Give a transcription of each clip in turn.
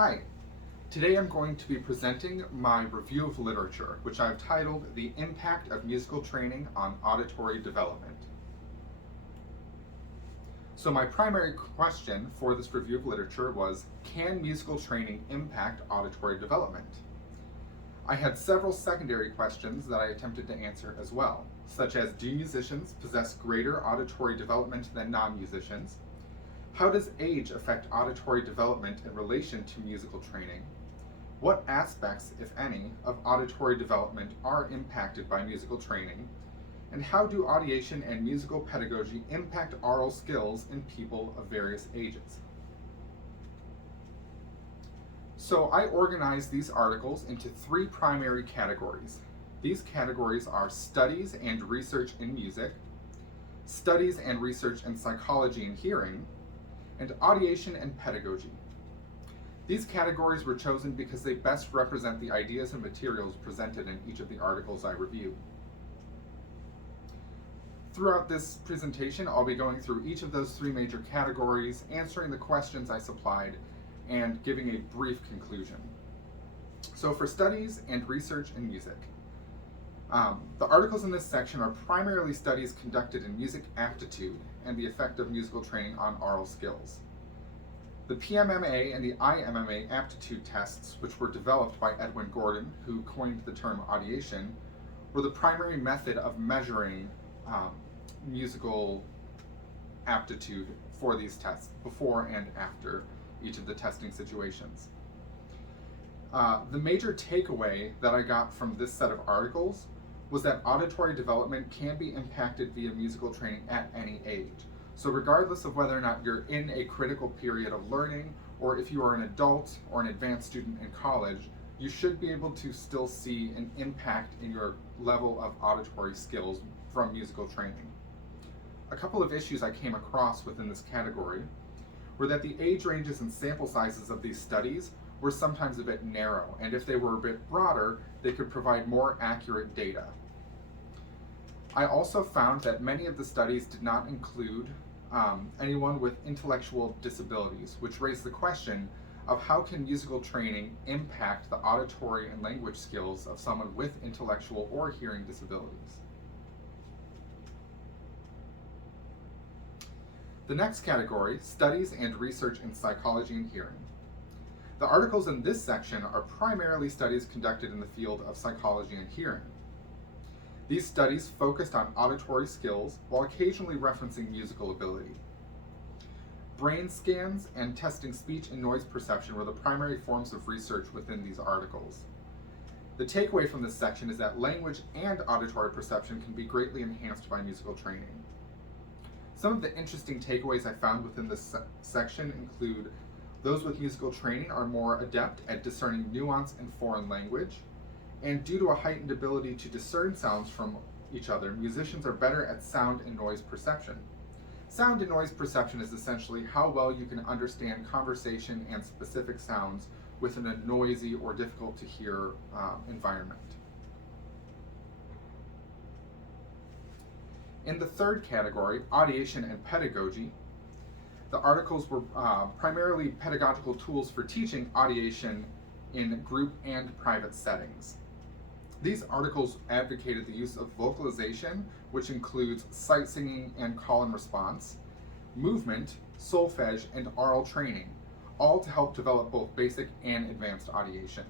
Hi, today I'm going to be presenting my review of literature, which I've titled The Impact of Musical Training on Auditory Development. So my primary question for this review of literature was, can musical training impact auditory development? I had several secondary questions that I attempted to answer as well, such as, do musicians possess greater auditory development than non-musicians? How does age affect auditory development in relation to musical training? What aspects, if any, of auditory development are impacted by musical training? And how do audiation and musical pedagogy impact aural skills in people of various ages? So I organized these articles into three primary categories. These categories are studies and research in music, studies and research in psychology and hearing, and audiation and pedagogy. These categories were chosen because they best represent the ideas and materials presented in each of the articles I review. Throughout this presentation, I'll be going through each of those three major categories, answering the questions I supplied, and giving a brief conclusion. So for studies and research in music, the articles in this section are primarily studies conducted in music aptitude and the effect of musical training on aural skills. The PMMA and the IMMA aptitude tests, which were developed by Edwin Gordon, who coined the term audiation, were the primary method of measuring musical aptitude for these tests, before and after each of the testing situations. The major takeaway that I got from this set of articles was that auditory development can be impacted via musical training at any age. So regardless of whether or not you're in a critical period of learning, or if you are an adult or an advanced student in college, you should be able to still see an impact in your level of auditory skills from musical training. A couple of issues I came across within this category were that the age ranges and sample sizes of these studies were sometimes a bit narrow, and if they were a bit broader, they could provide more accurate data. I also found that many of the studies did not include anyone with intellectual disabilities, which raised the question of how can musical training impact the auditory and language skills of someone with intellectual or hearing disabilities. The next category, studies and research in psychology and hearing. The articles in this section are primarily studies conducted in the field of psychology and hearing. These studies focused on auditory skills while occasionally referencing musical ability. Brain scans and testing speech and noise perception were the primary forms of research within these articles. The takeaway from this section is that language and auditory perception can be greatly enhanced by musical training. Some of the interesting takeaways I found within this section include those with musical training are more adept at discerning nuance in foreign language, and due to a heightened ability to discern sounds from each other, musicians are better at sound and noise perception. Sound and noise perception is essentially how well you can understand conversation and specific sounds within a noisy or difficult to hear environment. In the third category, audiation and pedagogy, the articles were primarily pedagogical tools for teaching audiation in group and private settings. These articles advocated the use of vocalization, which includes sight singing and call and response, movement, solfege, and aural training, all to help develop both basic and advanced audiation.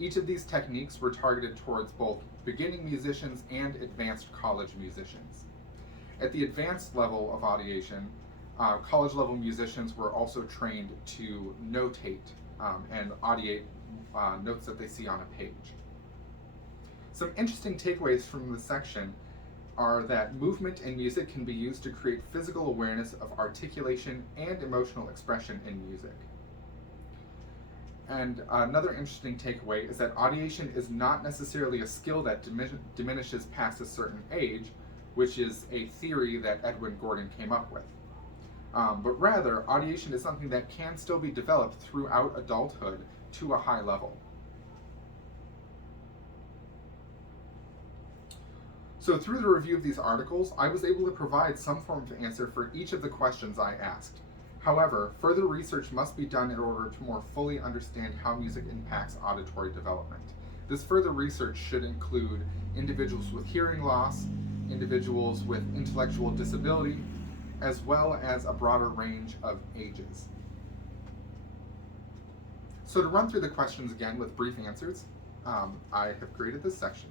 Each of these techniques were targeted towards both beginning musicians and advanced college musicians. At the advanced level of audiation, college level musicians were also trained to notate and audiate notes that they see on a page. Some interesting takeaways from this section are that movement in music can be used to create physical awareness of articulation and emotional expression in music. And another interesting takeaway is that audiation is not necessarily a skill that diminishes past a certain age, which is a theory that Edwin Gordon came up with. But rather, audiation is something that can still be developed throughout adulthood to a high level. So through the review of these articles, I was able to provide some form of answer for each of the questions I asked. However, further research must be done in order to more fully understand how music impacts auditory development. This further research should include individuals with hearing loss, individuals with intellectual disability, as well as a broader range of ages. So to run through the questions again with brief answers, I have created this section.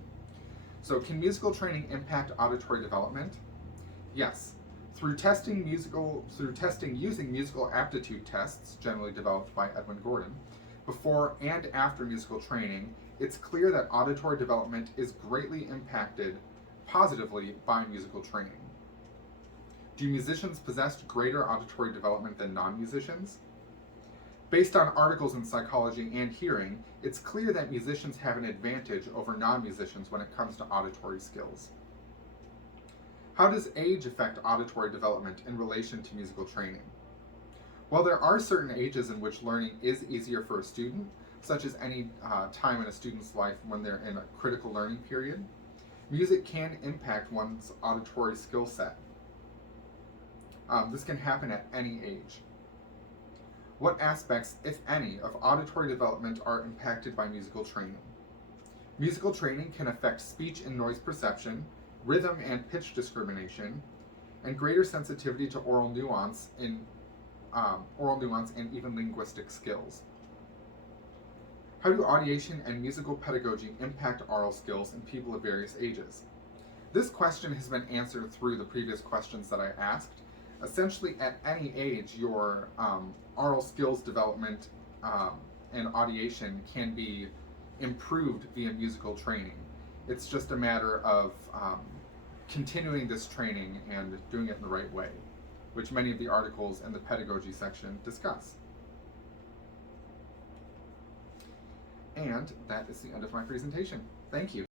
So can musical training impact auditory development? Yes. Through testing using musical aptitude tests, generally developed by Edwin Gordon, before and after musical training, it's clear that auditory development is greatly impacted positively by musical training. Do musicians possess greater auditory development than non-musicians? Based on articles in psychology and hearing, it's clear that musicians have an advantage over non-musicians when it comes to auditory skills. How does age affect auditory development in relation to musical training? While there are certain ages in which learning is easier for a student, such as any time in a student's life when they're in a critical learning period, music can impact one's auditory skill set. This can happen at any age. What aspects, if any, of auditory development are impacted by musical training? Musical training can affect speech and noise perception, rhythm and pitch discrimination, and greater sensitivity to oral nuance and even linguistic skills. How do audiation and musical pedagogy impact oral skills in people of various ages? This question has been answered through the previous questions that I asked. Essentially, at any age, your oral skills development and audiation can be improved via musical training. It's just a matter of continuing this training and doing it in the right way, which many of the articles in the pedagogy section discuss. And that is the end of my presentation. Thank you.